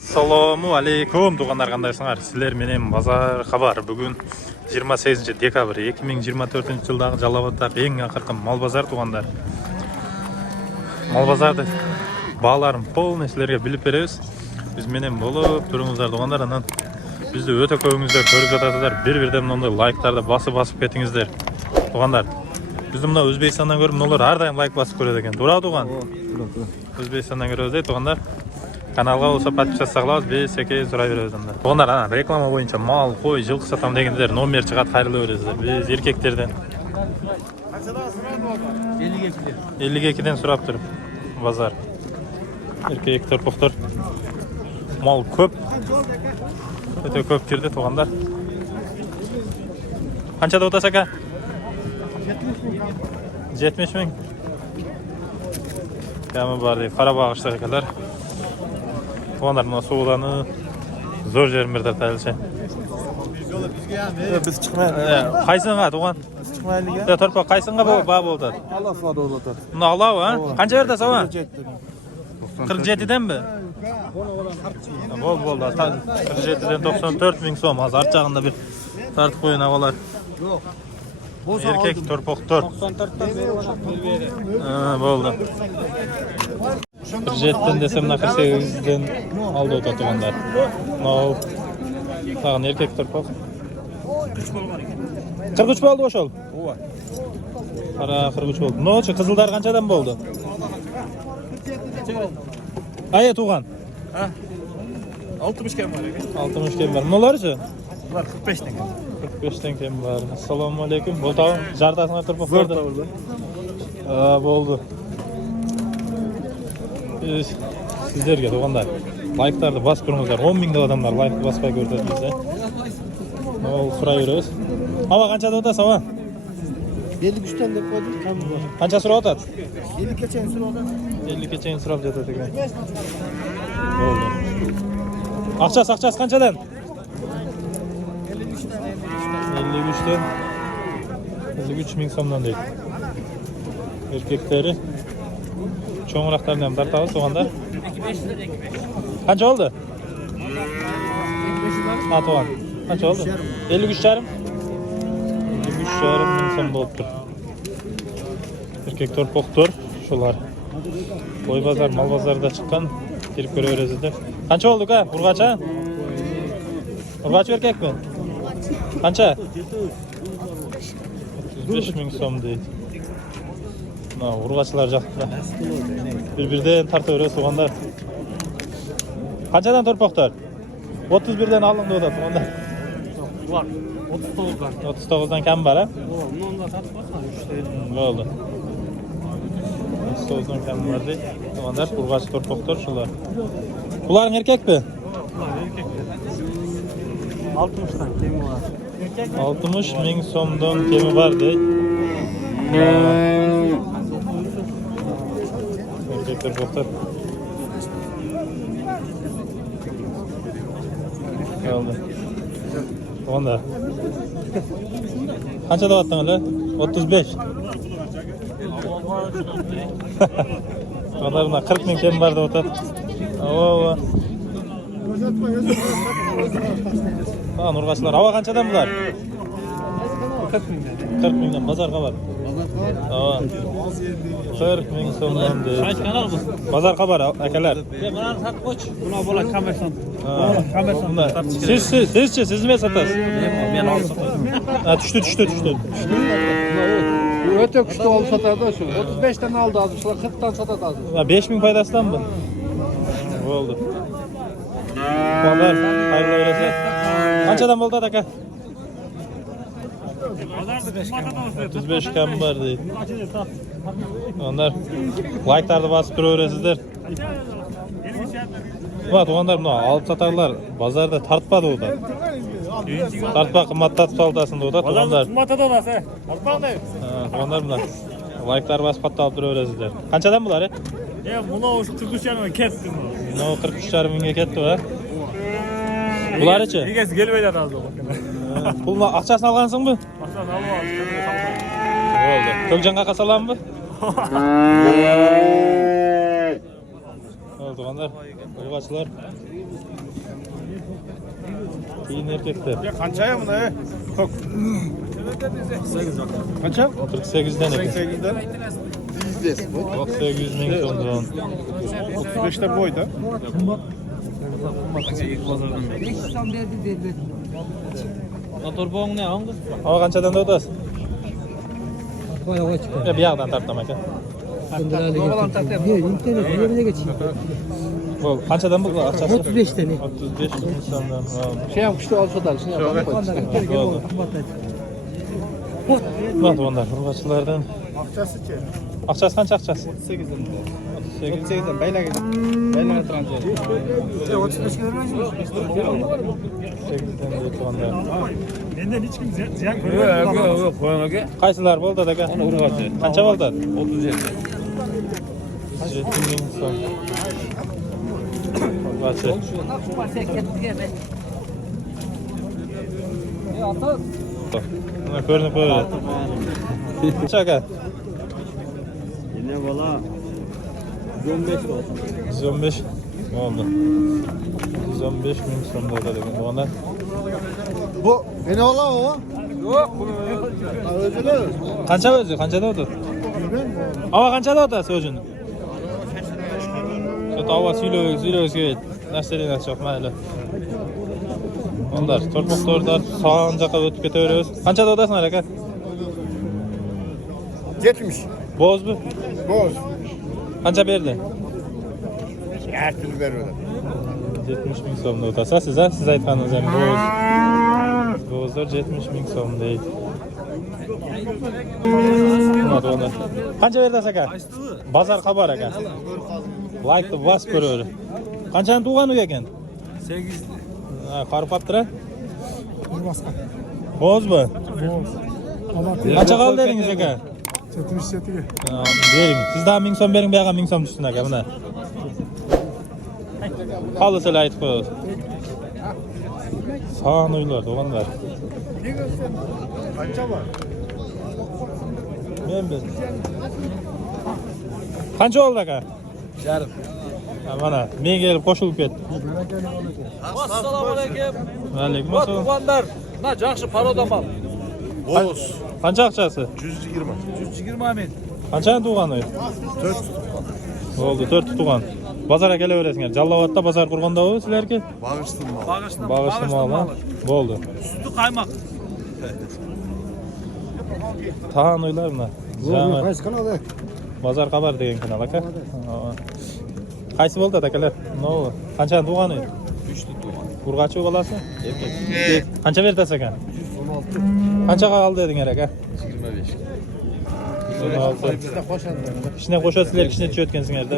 Assalamu alaikum туғандар, қандайсыңар? Сіздер менен базар хабар. Бүгін 28 декабрь 2024 жылдағы Жалалабадтағы ең ақырғы мал базар туғандар. Мал базарды бағаларын полный сіздерге біліп береміз. Біз менен болып тұрыңыздар туғандар. Анан бізді өте көбіңіздер көріп жатасыздар. Бір-бірден мынандай лайктарды басып кетіңіздер туғандар. Бізді мына Өзбекстаннан көріп, мыналар әрдайым лайк басып көреді екен. Тура туған? Өзбекстаннан көреді туғандар. Каналға болса подписаться қыласыз, 5-2 сұрай береміз. Туғандар, ана реклама бойынша мал, қой, жылқы сатам дегендер номер шығады, қайырлы бересіздер. Біз еркектерден 52-ден сұрап тұрып базар. Еркек торпақтар. Мал көп. Өте көп жерде туғандар. Қаншада отасы ака? 70 мың. Кәмі бар дейді, қара бағыштық екелер. Туғандар, мұна соғыланы зор жерімберді тәліші. Біз шықмайды. Қайсыңға туған? Шықмайды. Торпақ қайсыңға ба болды? Алла сылады олады. Мұна алау, қанша берді сауа? 47-ден бі? Болды. 47-ден 94 мың сом. Az арт жағында бір тартып қойын ағалар. Еркек торпақтар. 94-ден болды. 47-ден десем, 48-ден алды өте тұғандар. Мынау тағын еркек торпақ. 43 болды ошол? Қара 43 болды. Мұны өтші қызылдар қаншадан болды? Ая туған? 60 кем бар. 60 кем бар. Мұнылар үші? Бұлар 45-ден кем. 45-ден кем бар. Ассаламу алейкум. Бұл тауын жартасыңа тұрпақ болды? Болды. Сіздерге туғандар лайктарды басып көріңіздер. 10 мыңдап адамдар лайкты баспай көрді бізде. Ол сұрай береміз. Ава қаншада отасы ава? 53-тен деп қойды. Қанша сұрап отады? 50-ке чейін сұрап отады. 50-ке чейін сұрап жатады екен. Болды. Ақшасы қаншадан? 53-тен 53 мың сомнан дейді. Еркектері чоңырақтарынан тартабыз туғандар. Қанша болды? Туған. Қанша болды? 53,5? 53,5 мың сом болып тұр. Еркек торпақтар шолар. Ой базар, мал базарда шыққан. Келіп көре бересіздер. Қанша болды ка? Ұрғача? Ұрғачы еркек пе? Қанша? 35 мың сом дейді. Ұрғашылар жақта. Bir-birden тарта өрес туғандар. Қаншадан торпақтар? 31-ден алыңды ода туғандар. 39-дан кәм бар, Болды. 39-дан кәм бар дейді. Туғандар, ұрғашы торпақтар шылар. Бұларың еркек пе? 60-дан кемі бар. 60 мың сомдан кемі бар дейді. Erkekler boktar. Kaldı. Onda. Kaça da attın öyle? 35. Kadarına 40 bin kem vardı otar. Oo. Tamam Nurgaçlar. Hava kaçadan bunlar? 40 binden. Pazarga var. Tamam. 40 bin somdan değil. Kaç kanal bu? Pazar kabar akalar. Bana sat koç. Buna bola kamersan. Kamersan. Siz mi satasınız? Ben alsam. Düştü. Öte kuşta oldu satardı şu. 35'ten aldı az. 40'tan satardı az. 5000 faydasından mı? Oldu. Pazar hayırlı öyleyse. Kaçadan oldu aka? 35 kəm var deyil. Onlar like'larda basıp dura verəsizlər. Onlar buna alып satarlar. Bazarda tartmadı o da. Tartma qımmatda tutaltasında o da. Bazarda qımmatda da olası. Tartmaqday. Onlar buna like'lar basıp hatta alıp dura verəsizlər. Qançadan bunlar? Buna 43 yarımga ketdi. Buna 43 yarımga ketdi va. Bular içi? Egesi gelmeydi az oldu. Pulunu akçasını algansın mı? Akçasını alma. Oldu. Kökcanға qasalan mı? Doğanlar, urgaçlar. Keyin erkekler. Ya kançaya mı ne? Çok. Kança? 48'den ekan. 8'den. 800 ming so'mdan. 35'te boyda. Motorbong ne hangi? Hava qanchadan da o'tasiz? Ya bu yoqdan tartam aka. Bu qanchadan bu aqchasi? 35 tane. 35 ming so'mdan. Şey yapmıştı al sotarsın. Bo'ldi. Bak onlar urg'ochilardan. Akçası ki. Aqchasi qancha aqchasi? 8'den. 8. 8'den bayla gidin. Bayla tranca. 8'den o'tganlar. Mendan hech kim ziyon ko'rmaydi. Yo'q, qo'ymaga. Qaysilar bo'ldi aka? Ana urg'ochi. Qancha bo'ldi? 37. 7 ming so'm. Urg'ochi. Mana ko'rinib qo'yadi. Qancha aka? Yine bola 115 oldu. 115 oldu. 115 ming so'm bo'ladi degan o'g'onlar. Bu beni ola o. Yok. Özüne. Qancha o'zi? Qanchada o'tdi? Ava qanchada o'tasiz o'zini? Shu tava suylovga narsalar çok mayli. Onlar torpaqtorlar sağ jaqa o'tib ketaveramiz. Qanchada o'tasizlar aka? 70. Boz bu. Boz. Qancha berdi? Her türlü veriyor. 70 ming so'mda o'tasiz siz, siz aytganingiz ham boz. Bozlar 70 ming so'm deydi. Qancha berdingiz aka? Bozor xabar aka. Like bas ko'raver. Qanchani tug'an u ekan? 8. Ha, qarib qaptira. Bozmi? Qancha qoldi dedingiz aka? 77'ye. Bering. Sizdan 1000 so'm bering, bu yoqqa 1000 so'm tushsin aka, mana. Qolsalar aytib qo'yasiz. Sağ uylar, doğanlar. Kança var. Ben. Qancha oldu aka? Yarım. Ha, mana, men kelib qo'shilib ketdi. Assalomu alaykum. Alaykum Va assalom. tuğanlar. Na yaxshi paroda mal. Boz. Qancha aqchasi? 120. 120 ming. Qanchani tug'an u? 4. Bo'ldi, 4 tug'an. Bozorga kelaverasizlar. Jallovatda bozor qurganda u sizlarga? Bağıştırma. Bag'ishlama. Bo'ldi. Sütü kaymak. Tağan uylar mı? Kaç kanalı? Bozor xabar degan kanal aka. Qaysi bo'ldi akalar? No. Qanchani tug'an u? 3 tuğan. Urg'ochi bolasi? Erkek. Qancha berdingiz aka? 16. Qancha qoldi dedinglar aka? 25. 116. Bizde koşan. Kishine qo'shasizlar, kishine tushayotgansizlarda.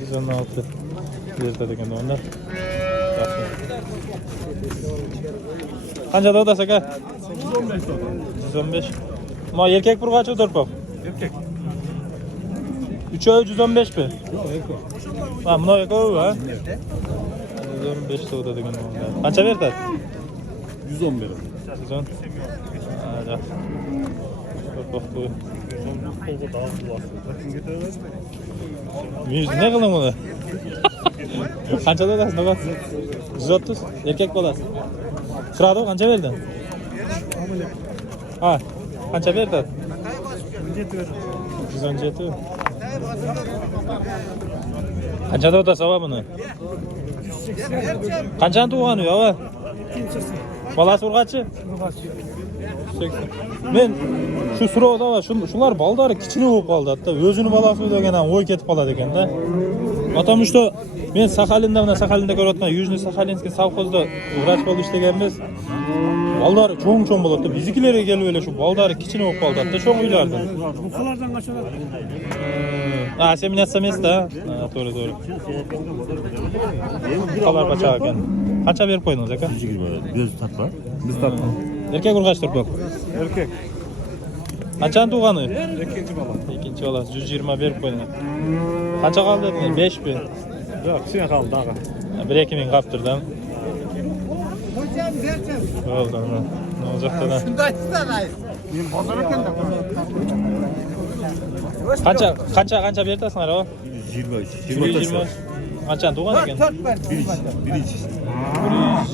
116. Yerda degan onlar. Qancha dodasiz aka? 115. Ma erkek urg'ochi o'tirib. Erkek. Uchovi 115 mi? Yok erkek. Ha, buni ekovi ha? 115 so'da degan onlar. Qancha berdi? 111. 110. Ha, qo'y. Ne qildim uni? Qancha dodasiz, nogat? 130. Erkek bolasi. So'radi, qancha berdin? Ha, qancha berdi? 117. Qancha dodasi va buni? Qanchani tug'an u, ava? Bolasi urg'ochi? 80. Men shu so'rovda va shular baldari kichkina bo'lib qoldi hatta. O'zini bolasi o'ylagandan o'y ketib qoladi ekanda. Потому что men Saxalinda ko'rayotgan Yujniy Saxalinskiy savxozda vrach bo'lib ishlaganmiz. Baldari cho'ng bo'ladi. Biznikilarga kelib ele shu baldari kichkina bo'lib qoldi hatta cho'ng uylarda. Buxalardan kaçıyorlar. Aseminatsiya emas-da. To'g'ri. Buxalar bacha ekan. Qancha berib qo'ydingiz aka? 120. Göz tatma. Biz tatma. Erkek urg'och turib. Erkek. Qanchani tug'ani? Erkekçi baba. Ikkinchi bolasi 120 berib qo'ygan. Qancha qoldi dedingiz? 5 mi? Yok sen kaldı daha. 1-2 ming qolib turdim. Bo'ldi. No'zaqda. Şunda açsana. Benim pazar eken de. Qancha bertasizlar o? 120. Qanchani tug'an ekan?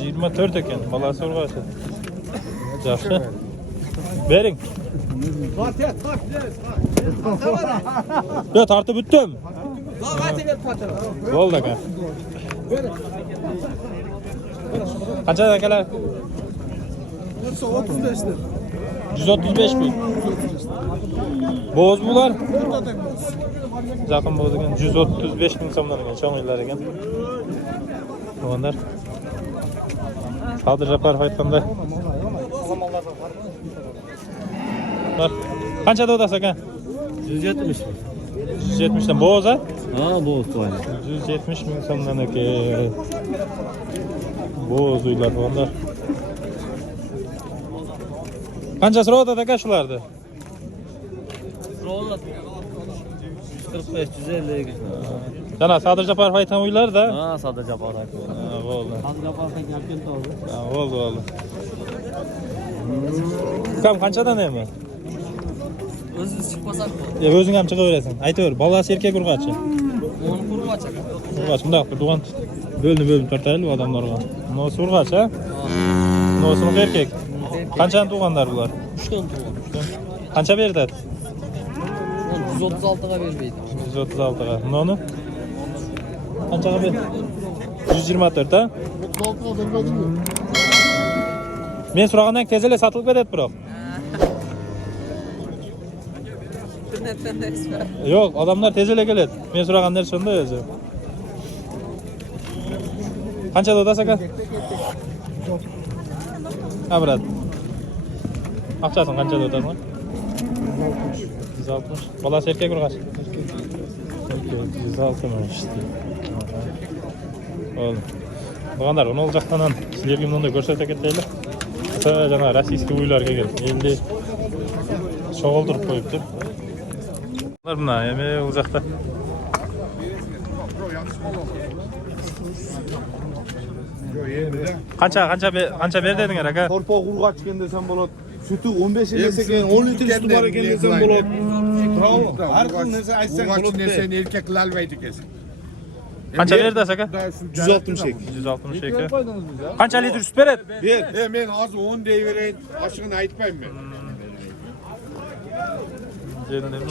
124 ekan. Balasi urg'asi. Yaxshi. Bering. Yo, tartib o'tdim. Bo'ldi aka. Qancha akalar? 135 ming. Bo'z bular? Yaqin bo'lgan 135 ming so'mdan ekan, cho'ng'illar ekan. O'g'anlar. Sadir Japarov aytganda. Qancha dodasi aka? 170. 170 dan bo'z a? Ha, bo'z to'yni. 170 ming so'mdan ekan. Bo'z uylar o'g'anlar. Qanchasi ro'yxatda aka shularni? Ro'yxat 45 150 ga. Yana Sadir Japarov aytgan uylar-da. Ha, Sadir Japarov aytgan. Ha, bo'ldi. Sadir Japarov aytgan keldi. Ha, bo'ldi. Kam qanchadan endi? O'zingiz chiqmasak bo'ldi. O'zing ham chiqaverasan. Aytaver, bolasi erkak urg'achi. O'n qurg'acha. Urg'ach, bunday qilib tug'an bo'lni tortaylik odamlarga. Nosi urg'ach, ha? Nosi erkak. Qanchani tug'anlar bular? 3 ton tug'an. Qancha berdi? 136 ga bermaydi. 136 ga. Noni? Qanchaga berdi? 124, ha? Men so'ragandan tezela sotilib ketadi biroq. Yo'q, odamlar tezela keladi. Men so'raganlar shunday o'zi. Qancha dodasi aka? Ha, brat. Aqchasini qancha dodasi? 160. Bolasi erkak urg'achi. 160 işte. Bo'ldi. Bo'g'anlar, uni olacaqdan sizlarga bunda ko'rsata ketaylik. Jana rossiyskiy uylarga keldi. Endi shog'ildirib qo'yibdi. Bunlar buna, u yoqda. Qancha ber dedinglar aka? Torpoq urg'achgan desam bo'ladi. Sütü 15 desa keyin 10 litr sütü bor ekan desam bo'ladi. Bravo. Har xil narsa aytsang bo'ladi. Sen erkaklar albaydi kesin. Qancha berdasiz aka? 162. 162. Qancha litr sut beradi? Ber. Men hozir 10 deyverayin, oshig'ini aytmayman men.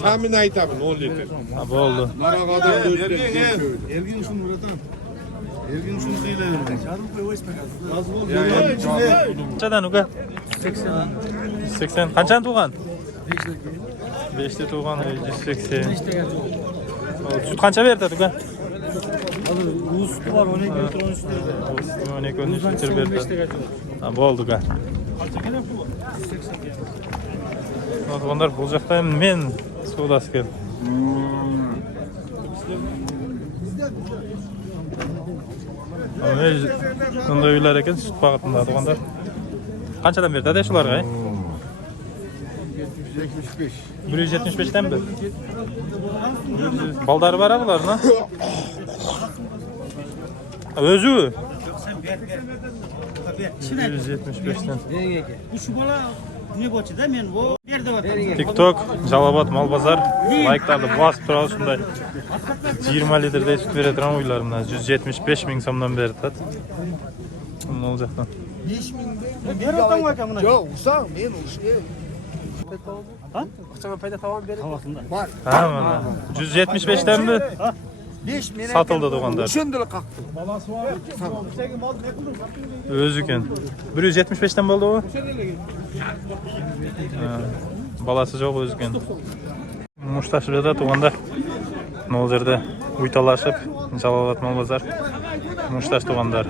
Kamini aytaman 10 litr. Ha, bo'ldi. Maraq odam 4 litr. Ergin shuni uratam. Ergin shuni qiylaverdi. Qanchadan uka? 80. Qanchani tug'an? 5 ta tug'an, 180. Sut qancha berdi uka? Hozir usti bor 12 litr 13 litr. 12 litr berdi. Ha, bo'ldi uka. Onlar bu yoqda men suvdasi keldi. Bunday uylar ekan, sut bag'atida tug'anlar. Qanchadan berdi shularga? 175 dan bir. Baldari bor bularni. O'zi 175 dan. Shu bola ne bo'chida men bu yerda o'tirdim. TikTok, Jalobot, Molbozor layklarni bosib turadi shunday. 20 litrday sut beradigan uylarimdan 175 ming so'mdan berdi. Nima olacaqdan? 5 mingda. Beratam aka buni. Yo'q, usam, men ushlayman. Ha? Qachon payda tavom beradi? Ha, mana 175 dan bir 5 men sotildi tug'anlar. O'shandilar qaqdi. O'zi ekan. 175 dan bo'ldi u. Balasi yo'q o'zi ekan. Mushtashibda tug'anda Noljerda uy talashib, Jalolot Molbozor mushtash tug'anlar.